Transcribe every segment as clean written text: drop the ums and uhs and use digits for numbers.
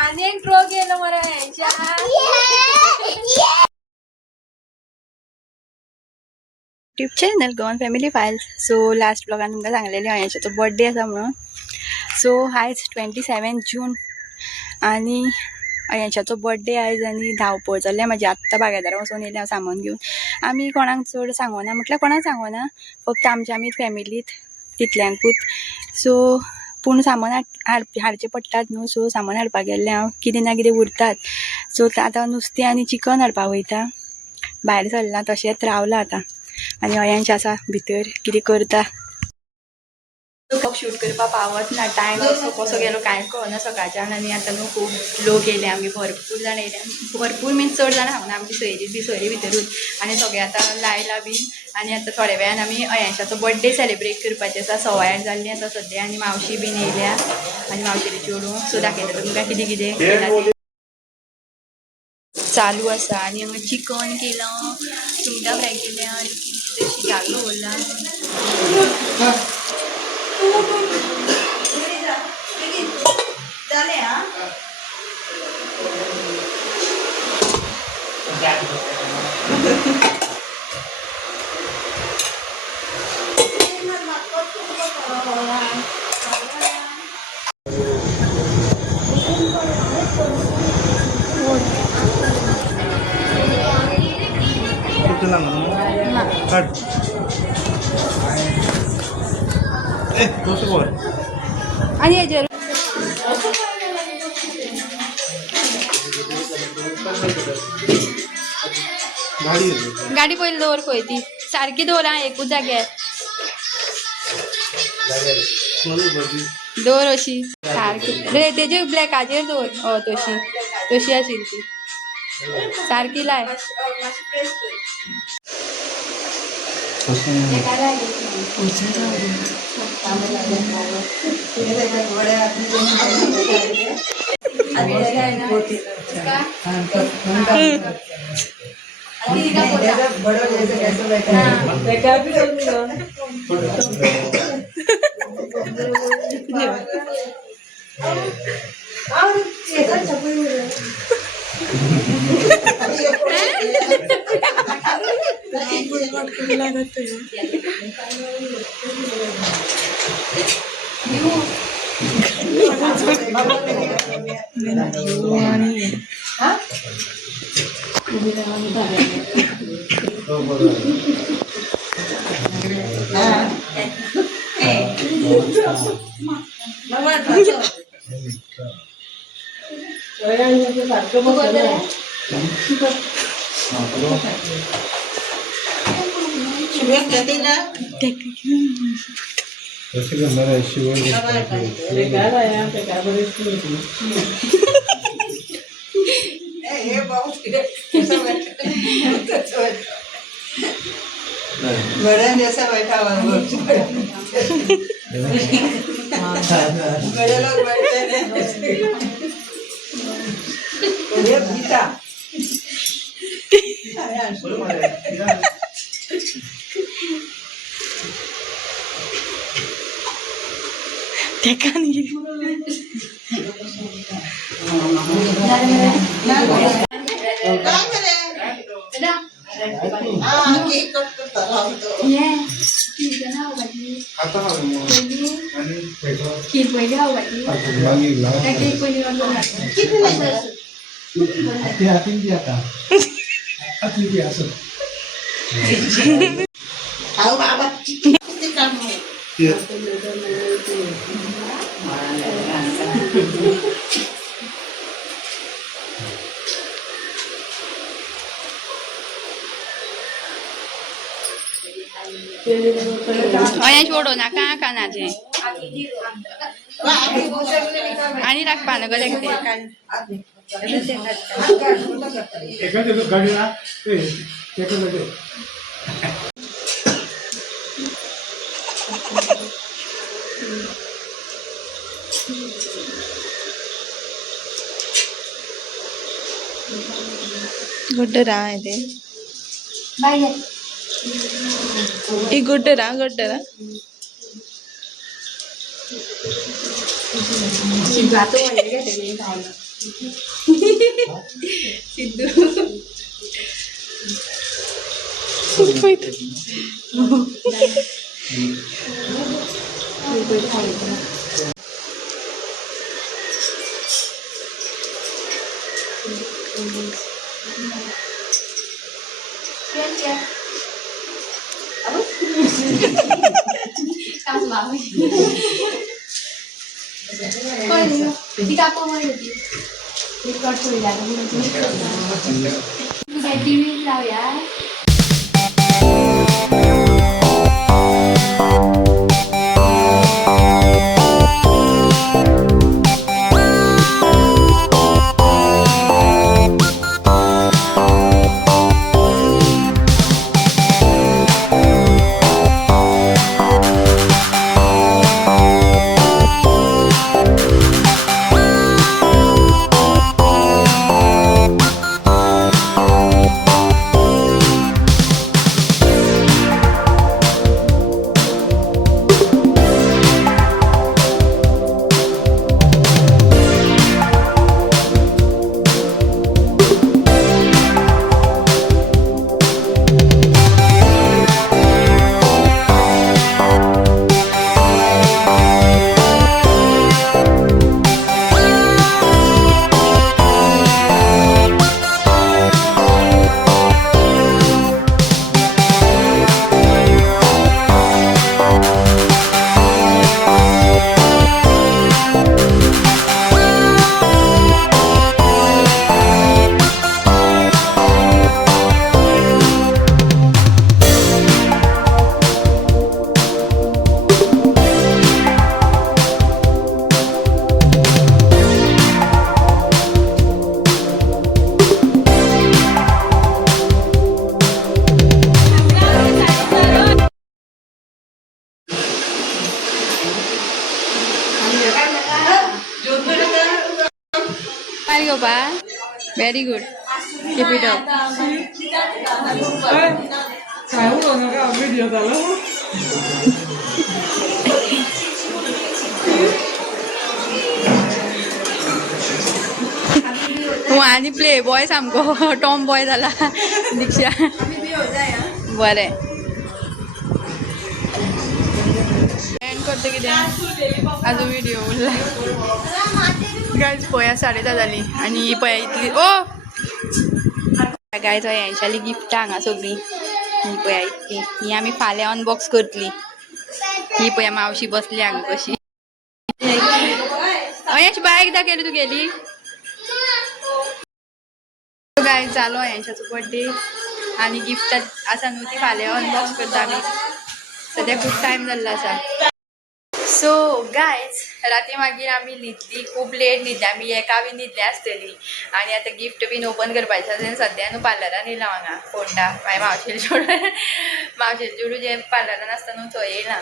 आणि एक ड्रॉ केलं मला YouTube channel Goan Family Files. So last ब्लॉगान तुमकां सांगलेलें अयांशाचो बर्थडे आसा म्हणून. सो आयज 27 जून आनी अयांशाचो बर्थडे आयज आनी धांवपळ जाल्लें म्हाजी. आत्तां बागायदारा वचून येयलें हांव सामान घेवन. आमी कोणाक चड सांगोना म्हटल्यार कोणाक सांगोना, फक्त आमच्या आमी फॅमिलीत तितल्यांकूच. सो पूण सामान हाडचें पडटात न्हू. सो सामान हाडपाक गेल्लें हांव. कितें ना कितें उरतात. सो आतां नुस्तें आनी चिकन हाडपाक वयता. भायर सरलां तशेंच रावलां आतां. आनी अयांश आसा भितर कितें करता. शूट करपाक पावत ना. टायम कसो गेलो कांय कळना सकाळच्यान. आनी आतां न्हू खूब लोक येयले, आमी भरपूर जाण येयले. भरपूर मिन्स चड जाण हांव ना, आमची सोयरी भितरूच. आनी सगळे आतां लायला बीन. आनी आतां थोड्या वेळान आमी अयांशाचो बर्थडे सेलिब्रेट करपाचें आसा. 8:15 जाल्लीं आतां सद्या. आनी मावशी बीन येयल्या आनी मावशेचें चेडूं. सो दाखयता तुमकां कितें कितें केलां तें चालू आसा. आनी हांगा चिकन केलां, सुंगटां फ्राय केल्या, आनी शिताक दवरला. आणि हेजेर गाडी पयली दवर खंय ती सारकी दवर. हां एकूच जाग्यार दवर अशी सारकी. रे तेजे ब्लॅकाचेर दवर. हय तशी तशी आशिल्ली ती सारकी लाय. बड़ा जैसा बैठा हुआ है बड़े लोग बैठते हैं ये गीता अयांश ओडो नाका कानाचे आनी राखपा न्हू गो గుడ్డరా ఇది ఈ గుడ్డరా గుడ్డరా सिद्धू आता व्हडले घेतले खायला. सिद्धू ती कापा होती टीव्ही लावूया. Very good, pa. Very good. Keep it up. आणि प्ले बॉय सामको टॉम बॉय झाला दीक्षा. बरें एंड करते कितें आजो व्हिडिओ उरला. गायज पळया 10:30 जाली आनी पळया इतली ओ गायज यांच्याली गिफ्ट हांगा सगळीं ही पळया इतली ही आमी फाल्यां अनबॉक्स करतली. ही पळया मावशी बसली हांगा कशी. अयश बाय एकदा केली तू गेली गाय चालू यांच्याचो बर्थडे आणि गिफ्ट आसा न्हू ती फाल्यां अनबॉक्स करता आमी. सद्या खूब टायम जाल्लो आसा. सो गायज राती मागीर आमी न्हिदली खूब लेट न्हिदली आमी 1 बी न्हिदली आसतली आनी आतां गिफ्ट बीन ओपन करपाचें आसा. सद्या न्हू पार्लरान येयला हांगा फोंडा मागीर मावशेले चेडूं जे पार्लरान आसता न्हू थंय येयला.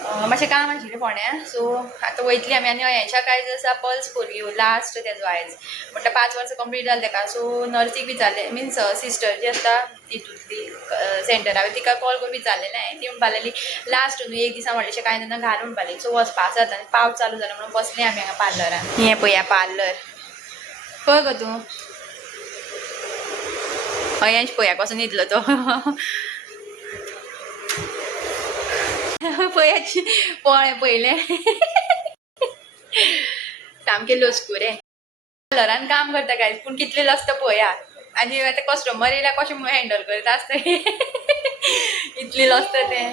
मातशें काम आशिल्लें फोंड्या सो आतां वयतली आमी. आनी हेंच्या कांयच आसा पल्स पोलियो लास्ट तेजो आयज म्हटल्यार 5 वर्सां कंप्लीट जालें ताका. सो नर्सीक विचारलें मिन्स सिस्टर जी आसता हितूंतली सेंटरा तिका कॉल करून विचारलेलें हांवें. ती म्हणपाली लास्ट न्हू 1 दिसा व्हडलेशें कांय ना घाल म्हणपाली. सो वचपा आसा आनी पावस चालू जाला म्हणून बसलें आमी हांगा पार्लरान. हें पळया पार्लर पळय गो तूं. अयश पळया कसो न्हिदलो तो. पळयाची पळय पयलें सामकें लस्कुरे पार्लरान काम करता काय पूण कितलें आसता पळया. आनी आतां कस्टमर येयल्यार कशें हँडल करता आसता इतलें आसता तें.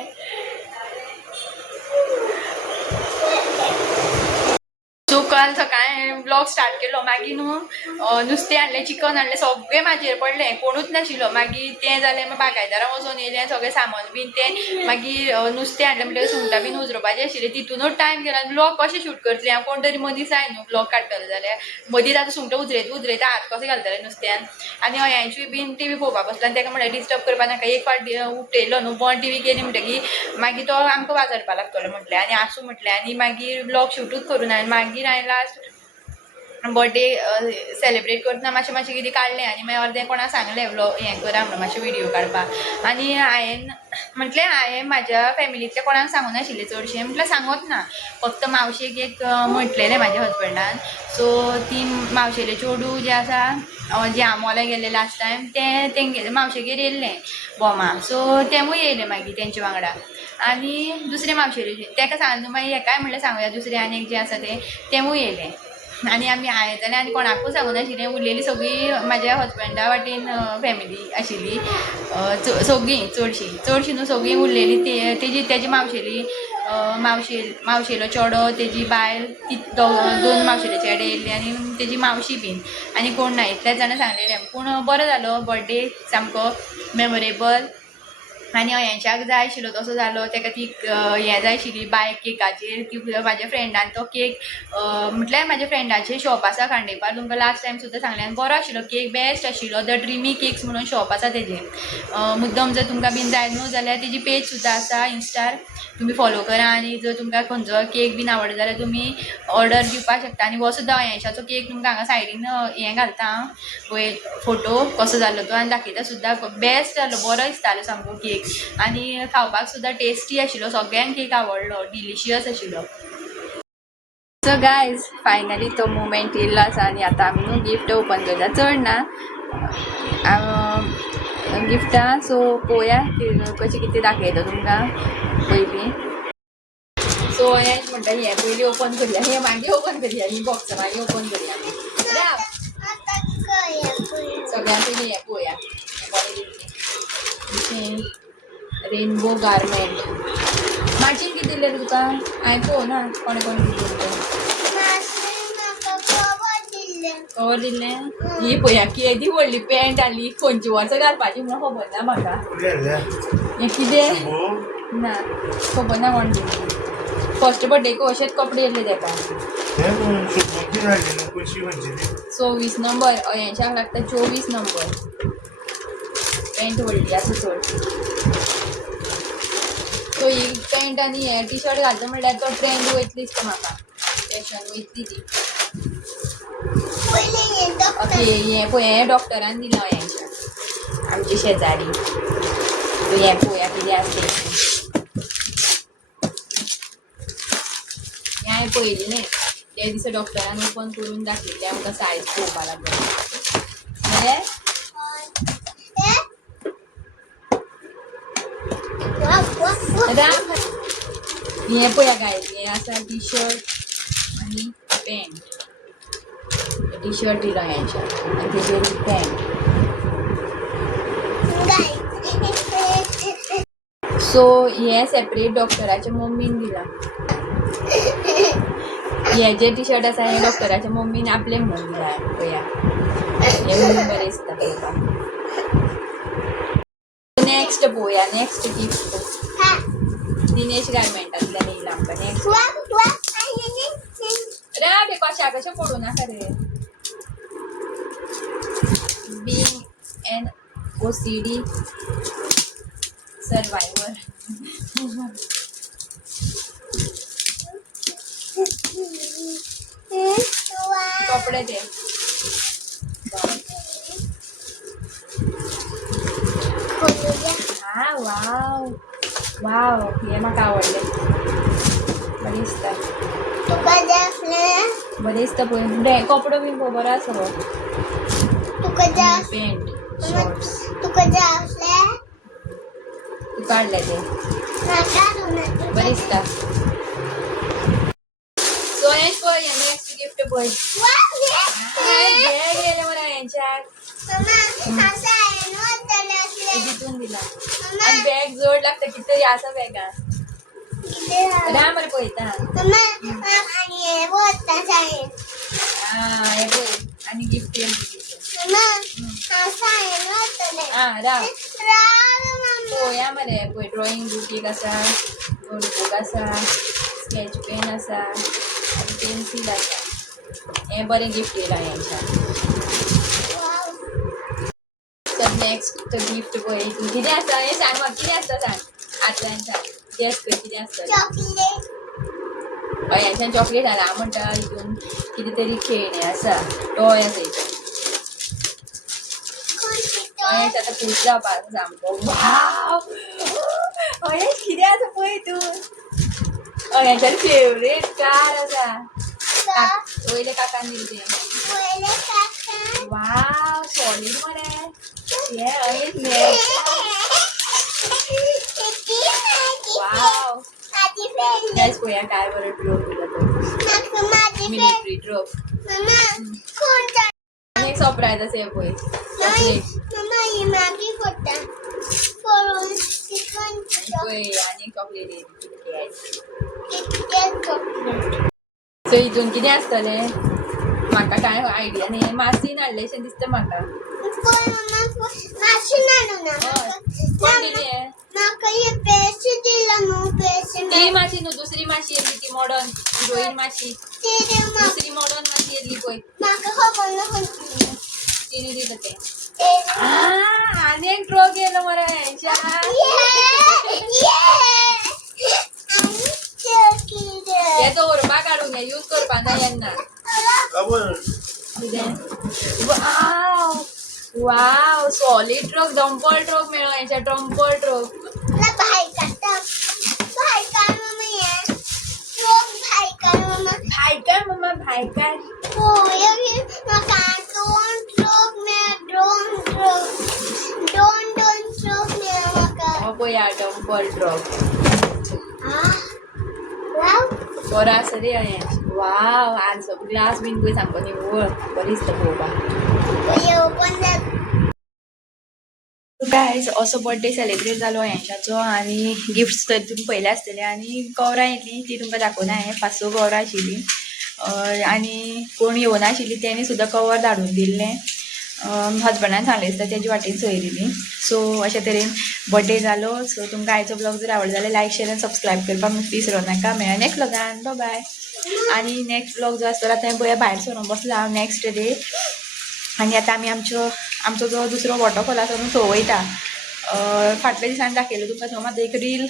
सो काल सकाळीं ब्लॉग स्टार्ट केलो मागीर न्हू नुस्तें हाडलें चिकन हाडलें सगळें म्हाजेर पडलें कोणूच नाशिल्लो. मागीर तें जालें मागीर बागायदारां वचून येयलें सगळें सामान बीन तें. मागीर नुस्तें हाडलें म्हणटकीर सुंगटां बीन उजरोवपाचें आशिल्लें तितूनच टायम गेलो. आनी ब्लॉग कशें शूट करतलें हांव कोण तरी मदींच जाय न्हू ब्लॉग काडटलें जाल्यार. मदींच आतां सुंगटां उजरयता हात कशें घालतलें नुस्त्यान. आनी अयांशूय बीन टीव्ही पळोवपाक बसलो आनी ताका म्हणल्यार डिस्टर्ब करपा नाका. एक फावट उठयलो न्हू बंद टीव्ही केली म्हणटकीर मागीर तो आमकां वाजडपा लागतलो म्हटलें आनी आसूं म्हटलें. आनी मागीर ब्लॉग शूटूच करूं ना. आनी मागीर हांवें लास्ट बर्थडे सेलिब्रेट करतना मातशें कितें काडलें आनी मागीर अर्दें कोणाक सांगलें व्लॉग हें करा म्हणून मातशें व्हिडियो काडपाक. आनी हांवें म्हटले हांवें म्हाज्या फॅमिलींतल्या कोणाक सांगूं नाशिल्लें चडशें म्हटल्यार सांगोत ना फक्त मावशेक एक म्हटलेलें म्हाज्या हजबंडान सो ती मावशेलें चेडूं जें आसा जें आमोल्या गेलें लास्ट टायम तें तेंगे मावशेगेर येयल्लें बोमा सो तेमूय येयलें मागीर तेंचे वांगडा आनी दुसरे मावशेले तेका सांगलें मागीर हेकाय म्हणलें सांगुया दुसरें आनी एक जें आसा तेमूय येयलें आनी आमी हांवें जाल्यार आनी कोणाकूय सांगूं नाशिल्लें उरलेलीं सगळीं म्हाज्या हजबंडा वाटेन फॅमिली आशिल्ली सगळीं चडशीं न्हू सगळीं उरलेलीं तेजी मावशेली मावशेलो चेडो तेजी बायल दोन मावशेले चेडे येयल्ले आनी तेजी मावशी बीन आनी कोण ना इतलेच जाणां सांगलेलें पूण बरो जालो बर्थडे सामको मेमोरेबल आनी अयांशाक जाय आशिल्लो तसो जालो तेका ती हें जाय आशिल्ली बायक केकाचेर ती म्हाज्या फ्रेंडान तो केक म्हटल्यार म्हाज्या फ्रेंडाचें शॉप आसा खांडेपार तुमकां लास्ट टायम सुद्दां सांगलें आनी बरो आशिल्लो केक बेस्ट आशिल्लो द ड्रिमी केक्स म्हणून शॉप आसा तेजें मुद्दम जर तुमकां बीन जाय न्हू जाल्यार तेजी पेज सुद्दां आसा इंस्टार तुमी फॉलो करा आनी जर तुमकां खंयचो केक बीन आवडटा जाल्यार तुमी ऑर्डर दिवपाक शकता आनी हो सुद्दां अयांशाचो केक तुमकां हांगा सायडीन हें घालता हांव वयर फोटो कसो जाल्लो तो आनी दाखयता सुद्दां बेस्ट जालो बरो दिसतालो सामको केक आनी खावपाक सुद्दां टेस्टी आशिल्लो सगळ्यांक केक आवडलो डिलिशियस आशिल्लो सो गायज फायनली तो मुमेंट येयल्लो आसा आनी आतां आमी न्हू गिफ्ट ओपन करता चड ना गिफ्टां सो पळोवया कशें कितें दाखयता तुमकां पयलीं सो हें म्हणटा हें पयलीं ओपन करया हें मागीर ओपन करया ही बॉक्स मागीर ओपन करया आमी सगळ्यां पयलीं हें पळोवया रेनबो गार्मेंट मार्चीन कितें दिलें तुका हांवें पळोवना कोणे कोण कितें कवर दिल्लें ही पळया केदी व्हडली पॅन्ट आली खंयची वर्सां घालपाची म्हणून खबर ना म्हाका हें कितें ना खबर ना कोण दिली फर्स्ट बर्थडेक अशेंच कपडे येयल्ले तेका 24 नंबर अयांशाक लागता 24 नंबर पॅन्ट व्हडली आसा चड सो ही पॅन्ट आनी हें टी शर्ट घालता म्हणल्यार तो ट्रेंड वयतली दिसता म्हाका फॅशन वयतली ती ओके हें पळय हें डॉक्टरान दिलां अयांशाक आमचे शेजारी हें पळोवया कितें आसा हें हांवें पळयलें त्या दिसा डॉक्टरान ओपन करून दाखयलें आमकां सायज पळोवपा लागून हें पळया गायज हें आसा टी शर्ट आनी पॅन्ट टी शर्ट दिलो अयांशाक आनी तेजेर पॅन्ट सो हें सेपरेट डॉक्टराच्या मम्मीन दिलां हें जें टी शर्ट आसा हें डॉक्टराच्या मम्मीन आपलें म्हणून दिलां पळया हें म्हणून बरें दिसता पळोवपाक नेक्स्ट पळोवया नेक्स्ट गिफ्ट दिनेश गार्मेंटांतल्यान येयलां आमकां नेक्स्ट रे कशा कशें पडूं नाका रे बीइंग एन OCD सर्वायवर कपडे ते हा वाव वाव हे म्हाका आवडलें बरें दिसता बरें दिसता पळय कपडो बीन बरो आसा हो पॅन्ट शॉर्ट्स तूं काडलें तें बरें दिसता सो हें पळय हें नेक्स्ट गिफ्ट पळय बॅग येयलें मरे हेंच्याक तितून दिला आनी बॅग जड लागता कितें तरी आसा बॅगान राम मरे पळयता हें पळय आनी गिफ्ट राव पळोवया मरे पळय ड्रॉईंग बूक एक आसा नोटबूक आसा स्केच पेन आसा आनी पेन्सील आसा हें बरें गिफ्ट येयलां हेंच्याक नेक्स्ट गिफ्ट पळय कितें आसा हें सांग म्हाका कितें आसता सांग आतल्यान सांग गॅस कर कितें आसता अयांच्यान चॉकलेट हाडला हांव म्हणटा हितून कितें तरी खेळणें आसा टॉय आसा हितून अयांश आतां खूश जावपाक सामको वाव अयश कितें आसा पळय तूं अयशाचें फेवरेट कार आसा वयले काकान दिल्लें वाव सॉलिड मरे हे अयश वाव गॅस पळया काय बरं ट्रक तुझा मिलिटरी ट्रक आणि एक सरप्राईज आसा हे पळय चॉकलेट आणि एक चॉकलेट सो हितून कितें आसतलें म्हाका कांय आयडिया न्ही मासीन हाडलेशें दिसता म्हाका कोण दिली हें ती माशी न्हू दुसरी माशी येयली ती मॉडर्न हिरोईन माशी दुसरी मॉडर्न माशी येयली पळय तिने दिलं ते आनी एक ट्रक येयलो मरे हे दवरपाक काडून हे यूज करपा ना येन्ना wow wow solid truck dumper truck मेळ्ळो हेच्या डंपर ट्रक भायकार मम्मा भायकार पळया डंपर ट्रक बरो आसा रे अयश वाव आज ग्लास बीन पळय सामको निव्वळ बरें दिसता पळोवपाक गायज असो बर्थडे सेलिब्रेट जालो अयशाचो आनी गिफ्ट्स तर तुमी पयले आसतले आनी कवरां येतलीं ती तुमकां दाखोवना हांवें 5-6 कवरां आशिल्लीं आनी कोण येवना आशिल्ली तेणी सुद्दां कवर धाडून दिल्लें हजबंडान सांगलें दिसता तेजे वाटेन सोयरिल्लीं सो अशे तरेन बर्थडे जालो सो तुमकां आयचो ब्लॉग जर आवडलो जाल्यार लायक शेअर आनी सबस्क्रायब करपाक विसरो नाका मेळ्या नेक्स्ट ब्लॉगान बाय आनी नेक्स्ट ब्लॉग जो आसतलो थंय पळया भायर सरोन बसला हांव नेक्स्ट डे आनी आतां आमी आमचो जो दुसरो वॉटरफॉल आसा न्हू थंय वयता फाटल्या दिसांनी दाखयलो तुमकां थंय मात एक रील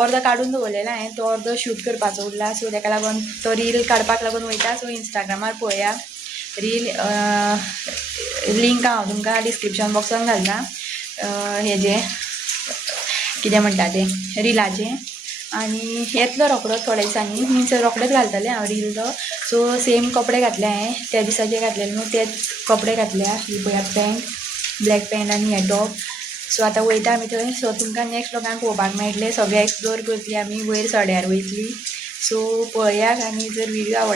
अर्दो काडून दवरलेलो हांवें तो अर्दो शूट करपाचो उरला सो ताका लागून तो रील काडपाक लागून वयता सो इंस्टाग्रामार पळया रील लिंक हांव तुमकां डिस्क्रिप्शन बॉक्सान घालता हेजे कितें म्हणटा तें रिलाचें आनी येतलो रोखडो थोड्या दिसांनी मिन्स रोखडेच घालतलें हांव रील तो सो सेम कपडे घातले हांवें त्या दिसा जे घातलेले न्हू तेच कपडे घातल्या ही पळया पॅन्ट ब्लॅक पॅन्ट आनी हे टॉप सो आतां वयता आमी थंय सो तुमकां नेक्स्ट ब्लॉगान पळोवपाक मेळटलें सगळें एक्सप्लोर करतलीं आमी वयर सड्यार वयतलीं सो पळयात आनी जर व्हिडिओ आवडलो